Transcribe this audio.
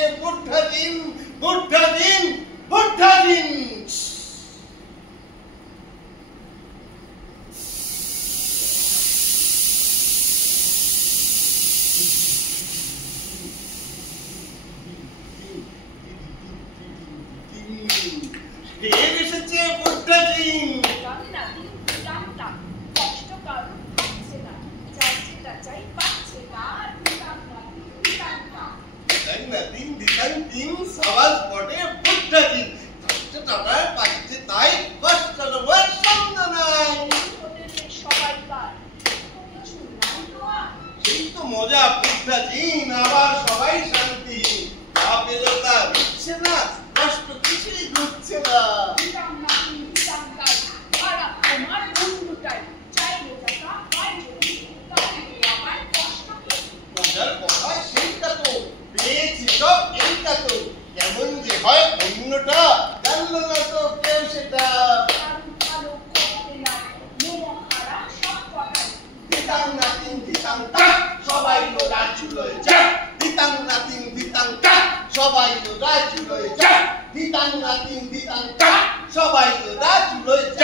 এসেছে বুদ্ধা দিন, বুদ্ধা দিন, বুদ্ধা দিন। এসেছে বুদ্ধা দিন। সবার পটে বুদ্ধা দিন, টাকার পাচ্ছে তাই কষ্ট নেবার সঙ্গ নাই। সেই তো মজা বুদ্ধা দিন, আবার সবাই শান্তি। আপেলও তা দিচ্ছে না, কষ্ট কিছুই ঘুরছে না। মজার কথা সেইটা তো, পেয়েছি সব এইটা তো, কেমন যে হয় অন্যটা জানলো না তো কেউ সেটা। দিতাং নাতিং দিতাং তাক, সবাই ওরা চুলোয় যাক। দিতাং নাতিং দিতাং তাক, সবাই ওরা চুলোয় যাক। দিতাং নাতিং দিতাং তাক, সবাই ওরা চুলোয় যাক।